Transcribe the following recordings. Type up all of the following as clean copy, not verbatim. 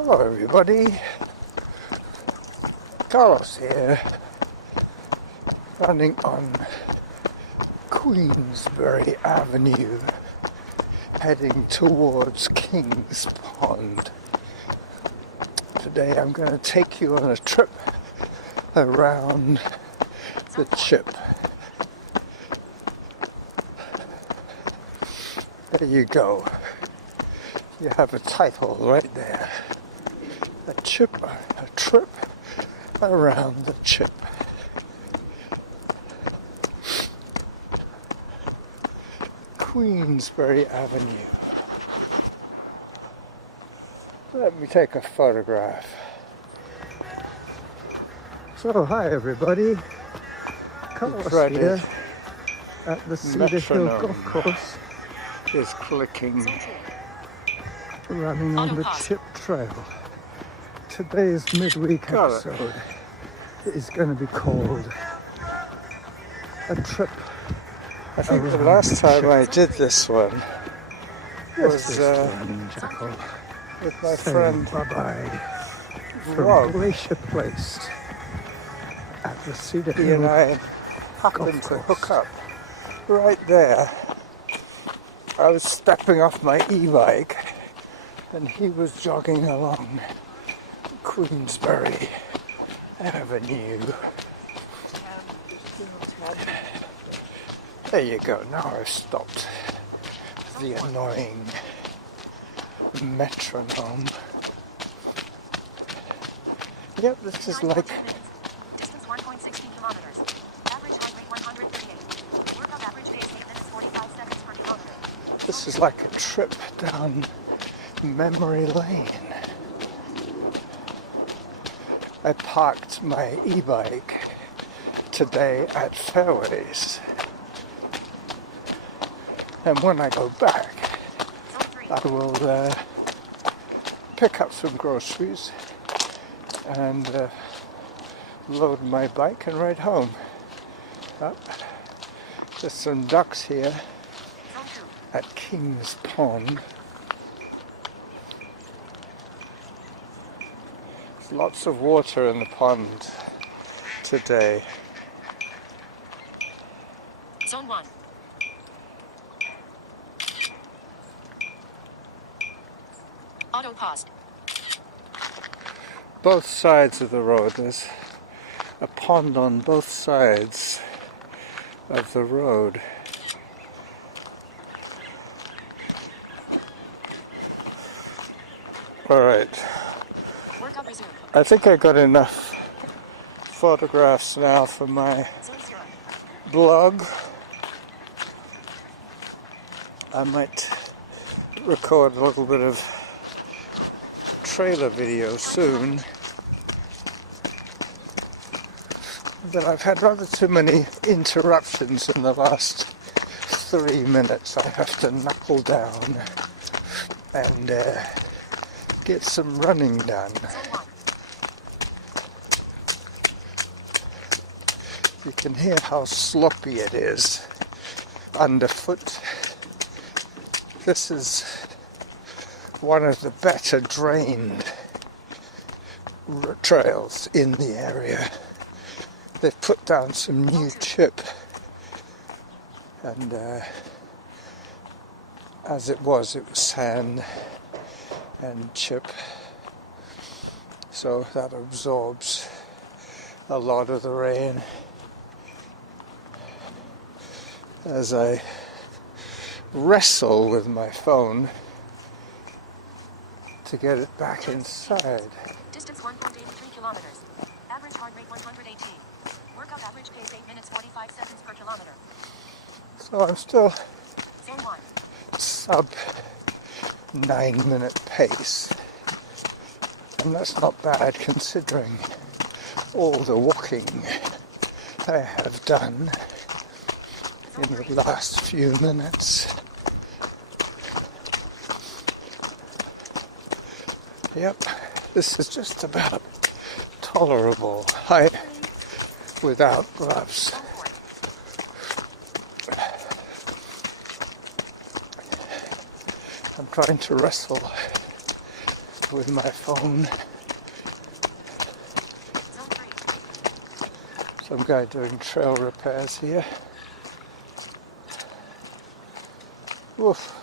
Hello everybody, Carlos here, running on Queensbury Avenue, heading towards Kings Pond. Today I'm going to take you on a trip around the chip. There you go. You have a title right there. A trip around the chip. Queensbury Avenue. Let me take a photograph. So, hi everybody. Carlos here at the Cedar Hill golf course. Is clicking. Running on the chip trail. Today's midweek episode is going to be called A Trip. I think the last time I did this one was Jackal with my friend bye-bye Rob. from Glacier Place at the Cedar Hill. He and I happened to hook up right there. I was stepping off my e-bike and he was jogging along Queensbury Avenue. There you go, now I've stopped the annoying metronome. Yep, this is like distance 1.60 kilometers. Average heart rate 138. Workout average pace 8 minutes 45 seconds per kilometer. this is like a trip down memory lane. I parked my e-bike today at Fairways, and when I go back I will pick up some groceries and load my bike and ride home. There's some ducks here at Kings Pond. There's lots of water in the pond today. Zone 1. Auto paused. Both sides of the road, there's a pond on both sides of the road. Alright, Workout resumed. I think I got enough photographs now for my Zone 0. blog. I might record a little bit of trailer video soon, but I've had rather too many interruptions in the last 3 minutes. I have to knuckle down and get some running done. Zone 1. You can hear how sloppy it is underfoot. This is one of the better drained trails in the area. They've put down some new chip, and as it was sand and chip, so that absorbs a lot of the rain. As I wrestle with my phone to get it back inside. Distance 1.83 kilometers. Average heart rate 118. Workout average pace 8 minutes 45 seconds per kilometer. So I'm still Zone 1. sub 9-minute pace, and that's not bad considering all the walking I have done in the last few minutes. Yep, this is just about tolerable height without gloves. Zone 4. I'm trying to wrestle with my phone. Zone 3. Some guy doing trail repairs here. Oof.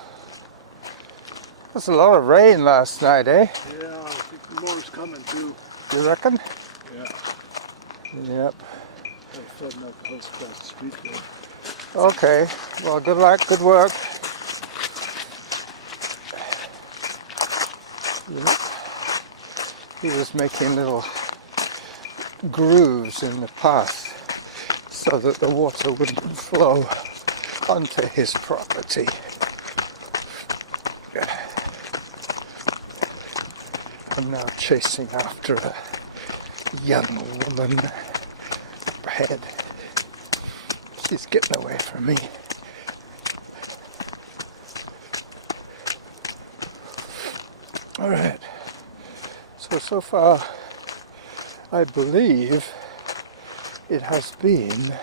There's a lot of rain last night, eh? Yeah, I think more's coming too. You reckon? Yeah. Yep. I'm flooding out the house across the street there. Okay. Well, good luck. Good work. Yep. He was making little grooves in the path so that the water wouldn't flow onto his property. I'm now chasing after a young woman ahead. She's getting away from me. Alright. So far, I believe it has been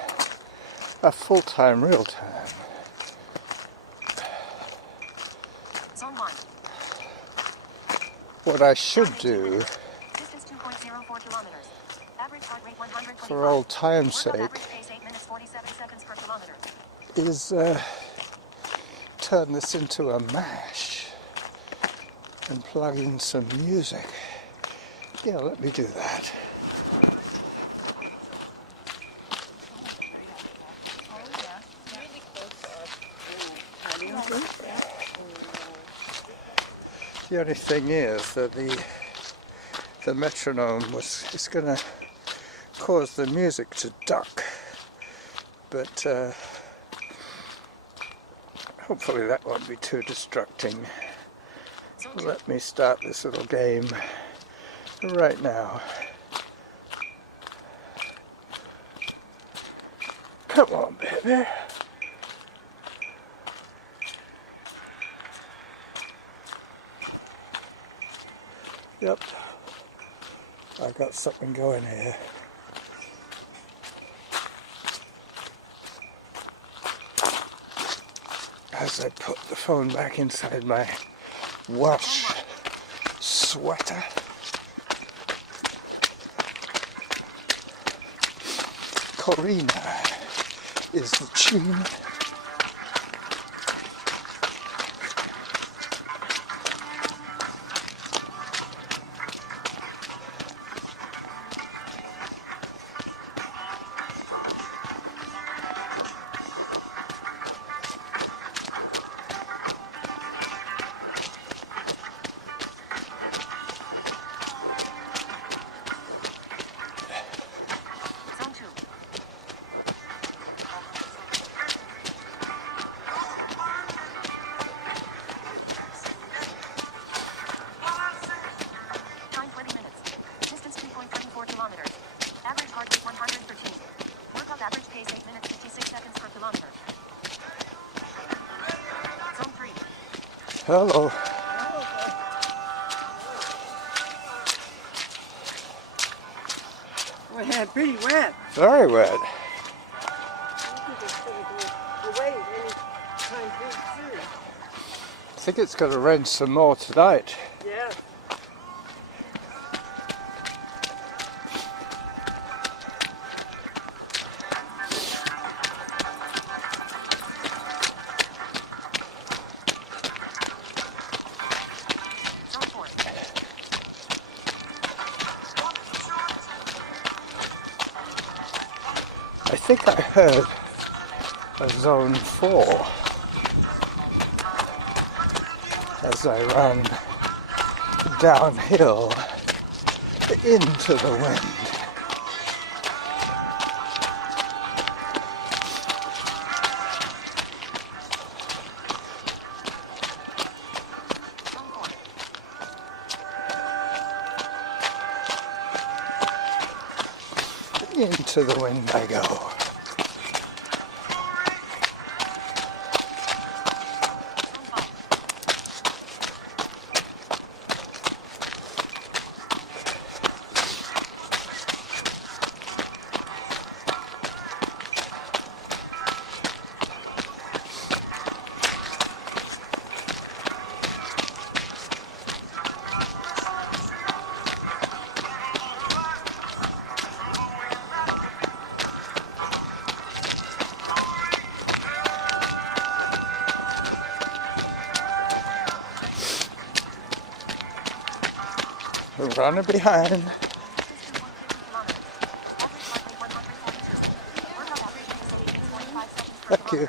a full-time real-time. Zone 1. What I should do, Distance 2.04 kilometers. Average heart rate 125. for old time's Workout sake, average pace 8 minutes 47 seconds per kilometer. is turn this into a mash and plug in some music. Yeah, let me do that. The only thing is that the metronome is going to cause the music to duck, but hopefully that won't be too distracting. Let me start this little game right now. Come on, baby. Yep, I got something going here. As I put the phone back inside my wash sweater. Corina is the tune. Zone 2. Time 20 minutes. Distance 3.34 kilometers. Average heart rate 113. Workout average pace 8 minutes 56 seconds per kilometer. Zone 3. Hello. Well, yeah, pretty wet. Very wet. I think it's going to go away anytime pretty soon. I think it's going to rain some more tonight. Yeah. Zone 4. I think I heard a zone 4 as I ran downhill into the wind. Zone 4. Into the wind I go. Zone 5. running behind. Thank you.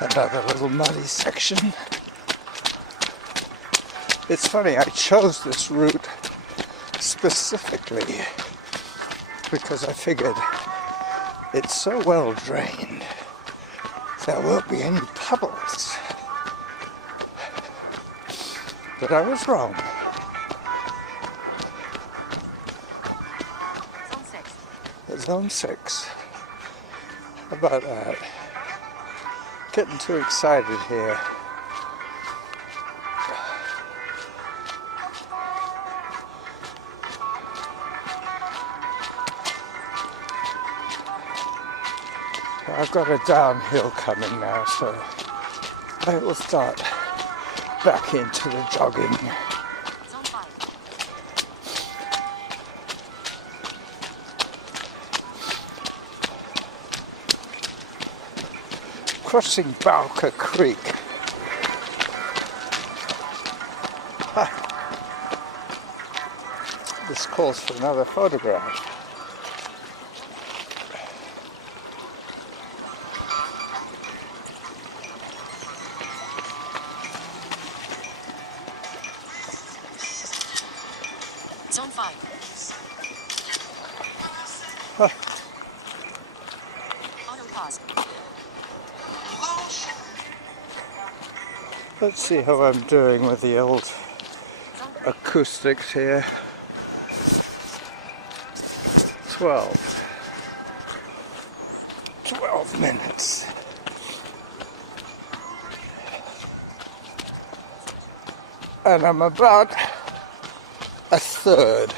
Another little muddy section. It's funny, I chose this route specifically because I figured it's so well drained there won't be any puddles. But I was wrong. Zone 6. How about that? Getting too excited here. I've got a downhill coming now, so I will start back into the jogging. Crossing Bowker Creek. This calls for another photograph. Zone 5. Auto pause. Let's see how I'm doing with the old acoustics here. 12 minutes. And I'm about a third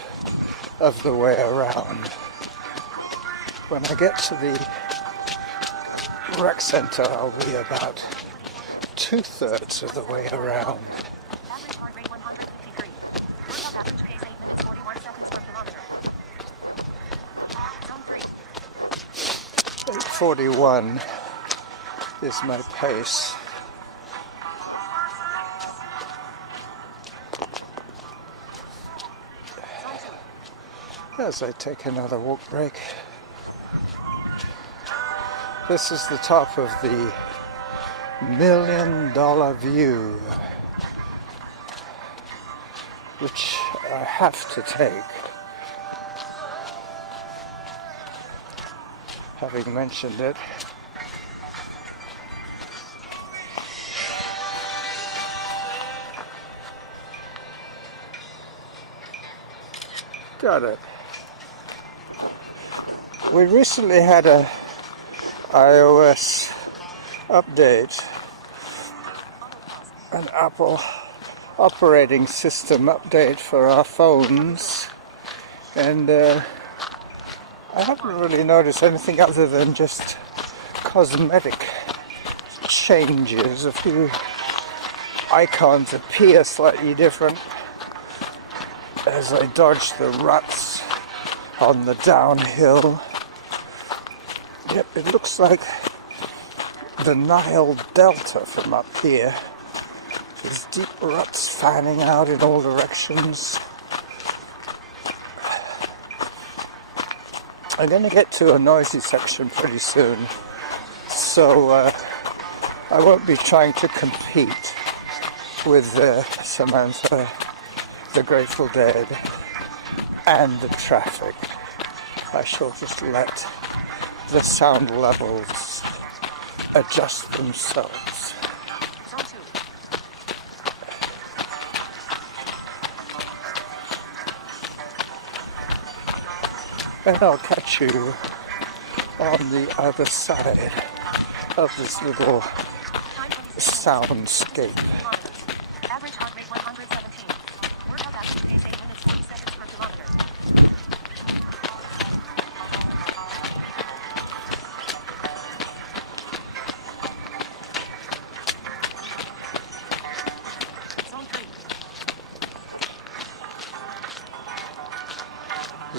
of the way around. When I get to the rec center, I'll be about 2/3 of the way around. Average heart rate 153. Workout average pace 8 minutes 41 seconds per kilometer. Zone 3. 8:41 is my pace. As I take another walk break. This is the top of the $1 million view, which I have to take. Having mentioned it, got it. We recently had a iOS update, an Apple operating system update for our phones, and I haven't really noticed anything other than just cosmetic changes. A few icons appear slightly different as I dodge the ruts on the downhill. Yep, it looks like the Nile Delta from up here. There's deep ruts fanning out in all directions. I'm going to get to a noisy section pretty soon, so I won't be trying to compete with Samantha, the Grateful Dead, and the traffic. I shall just let the sound levels adjust themselves. Zone 2. And I'll catch you on the other side of this little soundscape. Average heart rate 117. Workout average pace 8 minutes 40 seconds per kilometer.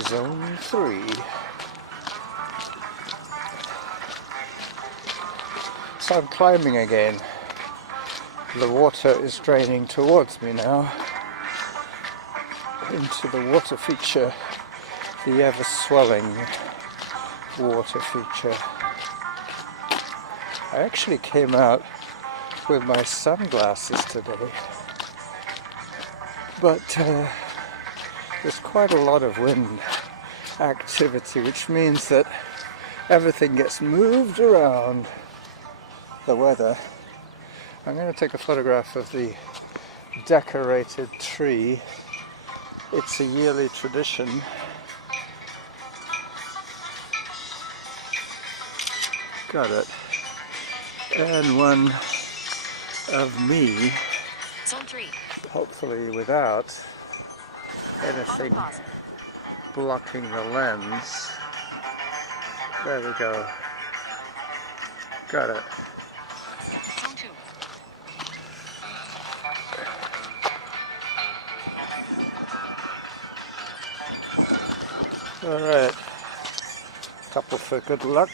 Zone 3. So I'm climbing again. The water is draining towards me now into the water feature, the ever swelling water feature. I actually came out with my sunglasses today, but there's quite a lot of wind activity, which means that everything gets moved around. The weather. I'm going to take a photograph of the decorated tree. It's a yearly tradition. Got it. And one of me, Zone 3. hopefully without anything blocking the lens. There we go. Got it. Zone 2. Alright. Couple for good luck.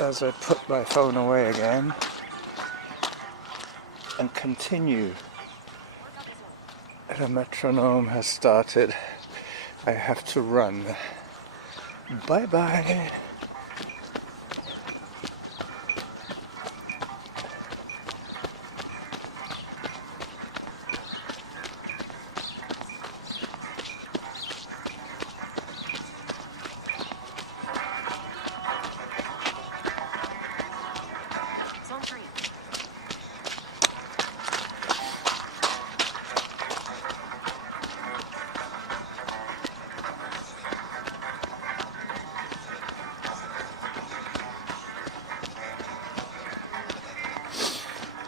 As I put my phone away again and continue. The metronome has started. I have to run. Bye bye. Zone 3.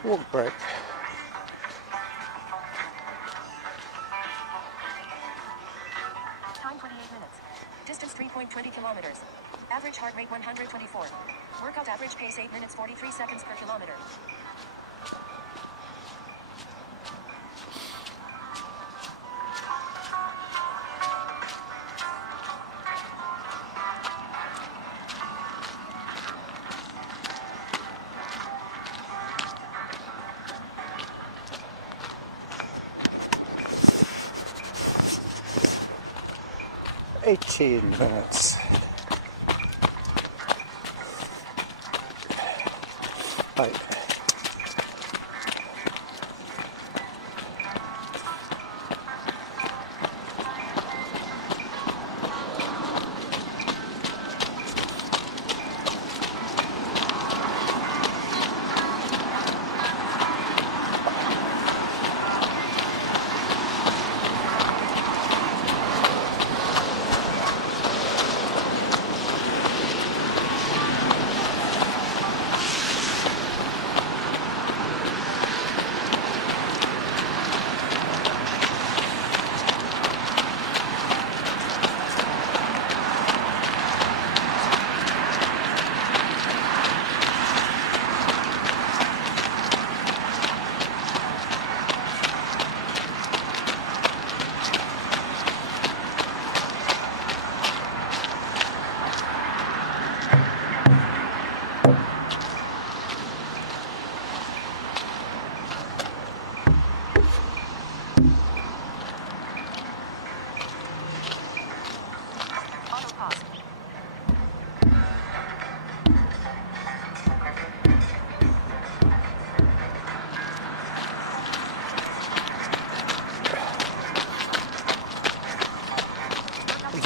Walk break. Time 28 minutes. Distance 3.20 kilometers. Average heart rate 124. Workout average pace 8 minutes 43 seconds per kilometer. $18 minutes. Right. Auto pause.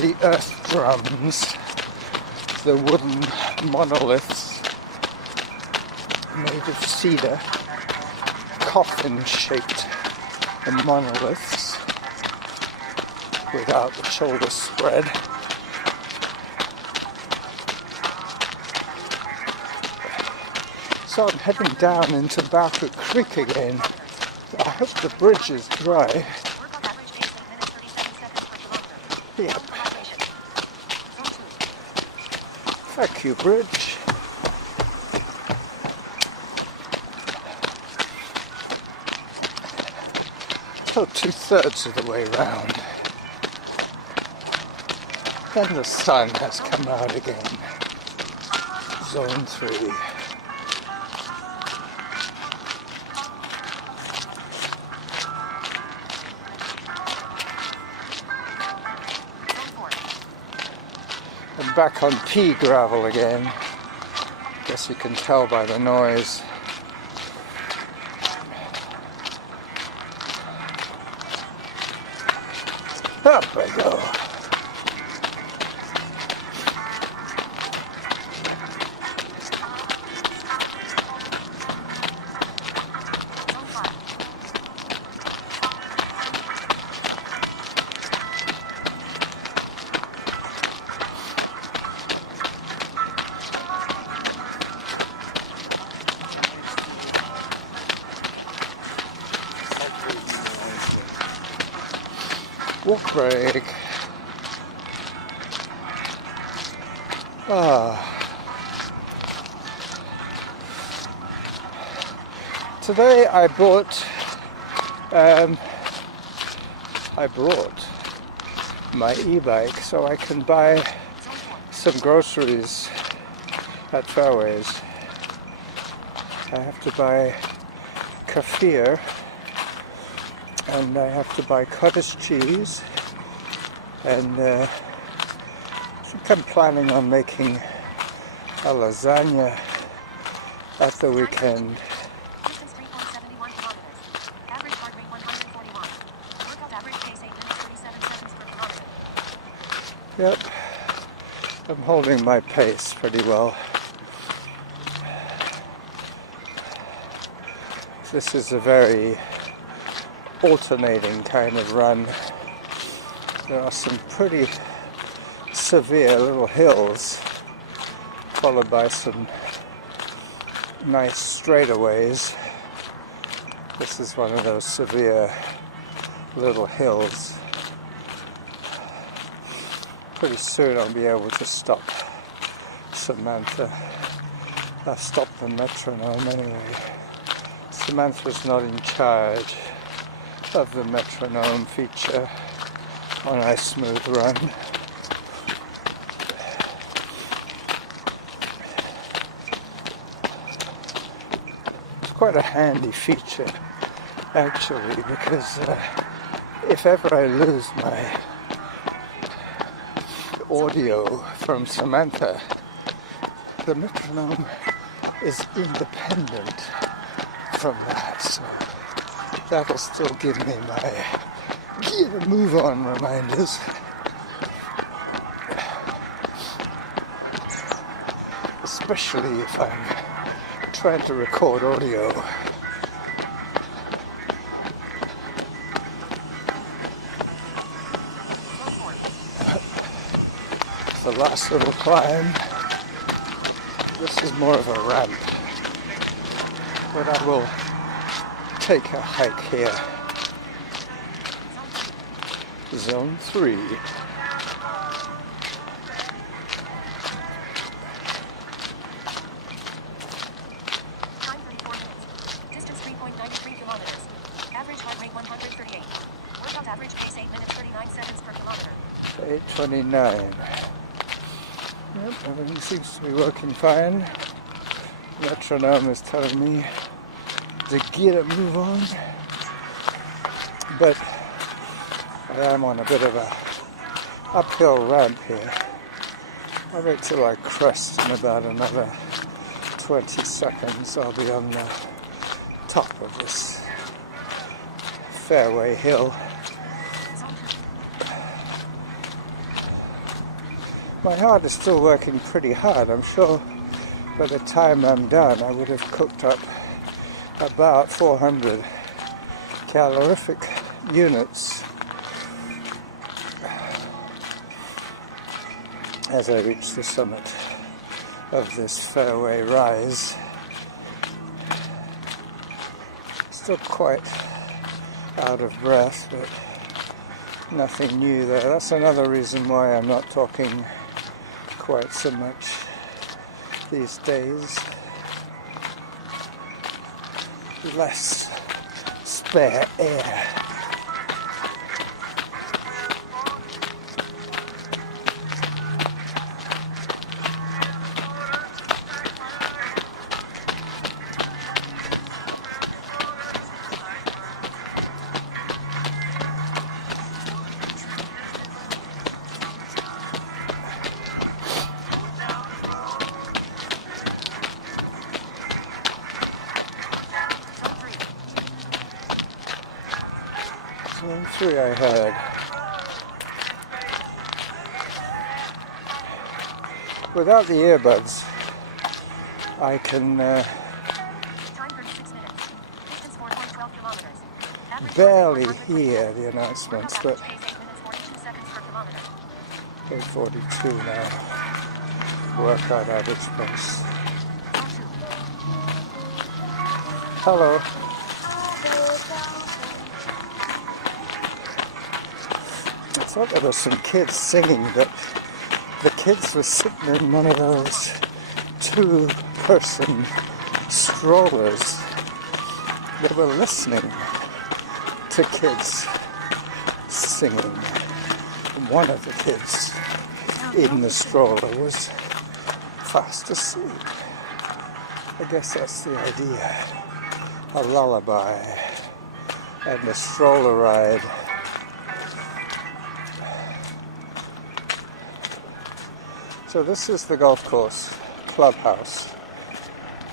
The earth drums, the wooden monoliths made of cedar, coffin-shaped monoliths without the shoulder spread. So I'm heading down into Barker Creek again. I hope the bridge is dry. Workout average pace 8 minutes 37 seconds per kilometer. Yep. Elevation. Zone 2. Thank you, bridge. Oh, 2/3 of the way round. Then the sun has come out again. Zone 3. I'm back on pea gravel again. Guess you can tell by the noise. Up I go. Walk break. Today I brought my e-bike so I can buy some groceries at Fairways. I have to buy kefir, and I have to buy cottage cheese, and I think I'm planning on making a lasagna at the weekend. Distance 3.71 kilometers. Average heart rate 141. Workout average pace 8 minutes 37 seconds per kilometer. Yep, I'm holding my pace pretty well. This is a very alternating kind of run. There are some pretty severe little hills, followed by some nice straightaways. This is one of those severe little hills. Pretty soon I'll be able to stop Samantha. I'll stop the metronome anyway. Samantha's not in charge of the metronome feature on a smooth run. It's quite a handy feature actually, because if ever I lose my audio from Samantha, the metronome is independent from that, so that'll still give me my get a move on reminders. Especially if I'm trying to record audio. The last little climb. This is more of a ramp, but I will take a hike here. Zone 3. Time 34 minutes. Distance 3.93 kilometers. Average heart rate 138. Workout average pace 8 minutes 39 seconds per kilometer. 8:29. Yep, everything seems to be working fine. Metronome is telling me to get a move on, but I am on a bit of a uphill ramp here. I'll wait till I crest in about another 20 seconds. I'll be on the top of this fairway hill. My heart is still working pretty hard. I'm sure by the time I'm done I would have cooked up about 400 calorific units as I reach the summit of this fairway rise. Still quite out of breath, but nothing new there. That's another reason why I'm not talking quite so much these days. Less spare air. 3 I heard. Without the earbuds, I can Time 36 minutes. Distance 4.12 kilometers. Average barely time 100 hear the Workout announcements, average but pace 8 minutes 42 seconds per kilometer. 8:42 now. Workout average pace. Zone 2. Hello. I thought there were some kids singing, but the kids were sitting in one of those 2-person strollers. They were listening to kids singing. One of the kids in the stroller was fast asleep. I guess that's the idea. A lullaby and a stroller ride. So this is the golf course clubhouse.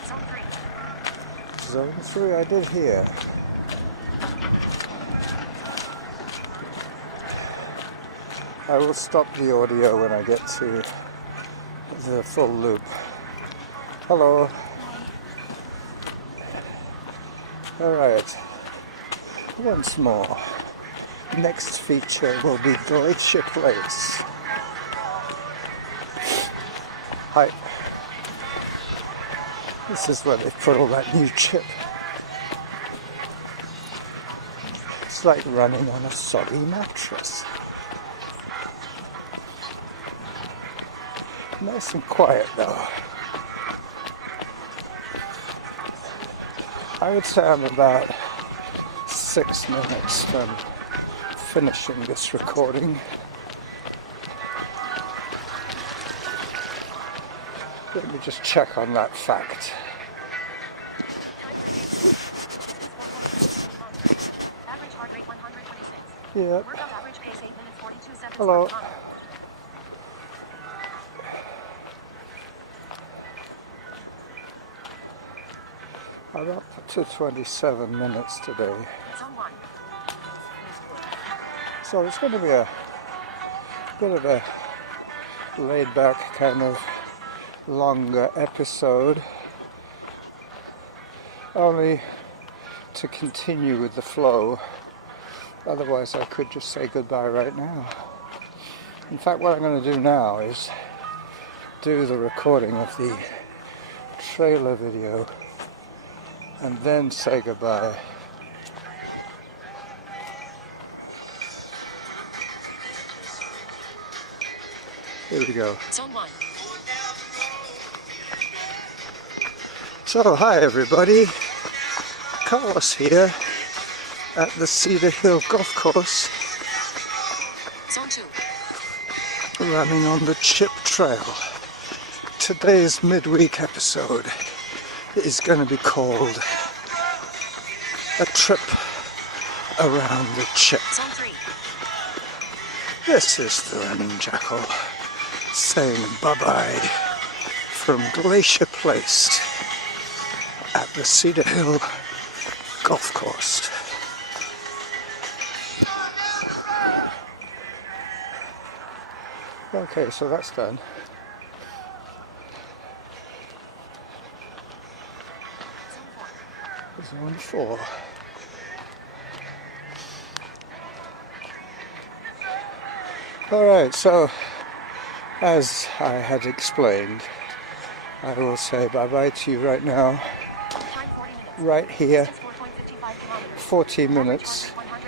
Zone 3. Zone 3 I did hear. I will stop the audio when I get to the full loop. Hello. Alright. Once more. Next feature will be Glacier Place. Hi. This is where they put all that new chip. It's like running on a soggy mattress. Nice and quiet though. I would say I'm about 6 minutes from finishing this recording. Let me just check on that fact. Average heart rate 126. Yeah. Workout average pace 8 minutes 42 seconds Hello. per kilometer. I'm up to 27 minutes today. Zone 1. So it's going to be a bit of a laid back kind of longer episode. Only to continue with the flow. Otherwise I could just say goodbye right now. In fact, what I'm going to do now is do the recording of the trailer video and then say goodbye. Here we go. Zone 1. So, hi everybody. Carlos here at the Cedar Hill golf course, Zone 2. running on the Chip Trail. Today's midweek episode is going to be called A Trip Around the Chip. Zone 3. This is the running Jackal saying bye-bye from Glacier Place at the Cedar Hill golf course. Okay, so that's done. Zone 4. Alright, so as I had explained, I will say bye-bye to you right now, Time 40 minutes. right here, Distance 4.55 kilometers. 40 Average minutes heart rate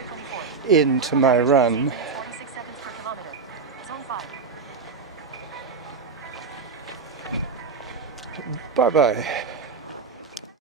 124. into my run. 46 seconds per kilometer. Zone 5. Bye-bye.